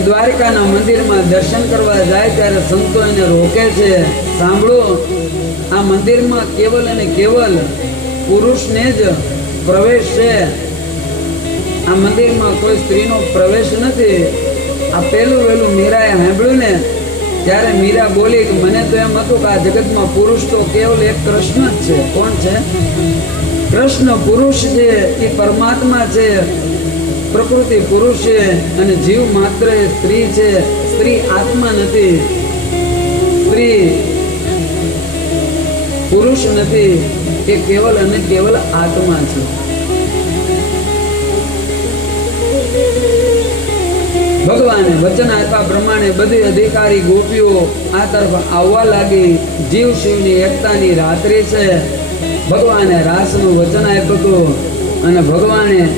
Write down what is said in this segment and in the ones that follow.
દ્વારિકાના મંદિરમાં દર્શન કરવા જાય ત્યારે સંતો એને રોકે છે, સાંભળો, આ મંદિરમાં કેવલ અને કેવલ પુરુષને જ પ્રવેશ છે, આ મંદિરમાં કોઈ સ્ત્રીનો પ્રવેશ નથી. આ પહેલું વહેલું મીરાએ સાંભળ્યું ને ત્યારે મીરા બોલી કે મને તો એમ હતું કે આ જગતમાં પુરુષ તો કેવલ એક કૃષ્ણ જ છે. કોણ છે? કૃષ્ણ પુરુષ છે, એ પરમાત્મા છે, પ્રકૃતિ પુરુષ છે અને જીવ માત્ર એ સ્ત્રી છે. સ્ત્રી આત્મા નથી, સ્ત્રી પુરુષ નથી, એ કેવલ અને કેવલ આત્મા છે. ભગવાને વચન આપ્યા પ્રમાણે બધી અધિકારી ગોપીઓ આ તરફ આવવા લાગી. જીવ શિવની એકતાની રાત્રિ છે. ભગવાને રાસનું વચન આપ્યું હતું અને ભગવાને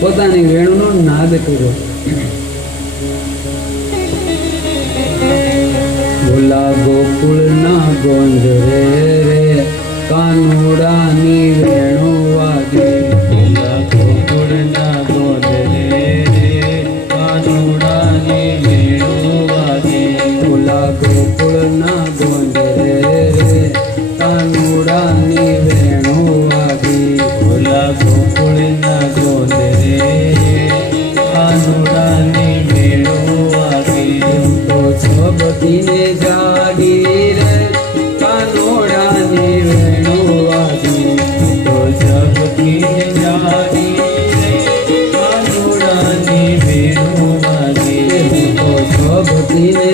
પોતાની વેણુનો નાદ કર્યો. ભોલા ગોકુળના ગોંજ રે રે કાનુડાની વેણુ વાગે. ભોલા ગોકુળના ગોંજ રે રે કાનુડાની વેણુ વાગે. ભોલા ગોકુળના ગોંજ રે રે કાનુડાની વેણુ વાગે. ભોલા ગોકુળના ગોંજ છબતીને જાડી રે કાનોડાની વેણુ વાગી. તો છબતીને જાડી રે કાનોડાની વેણુ વાગી. તો છબતીને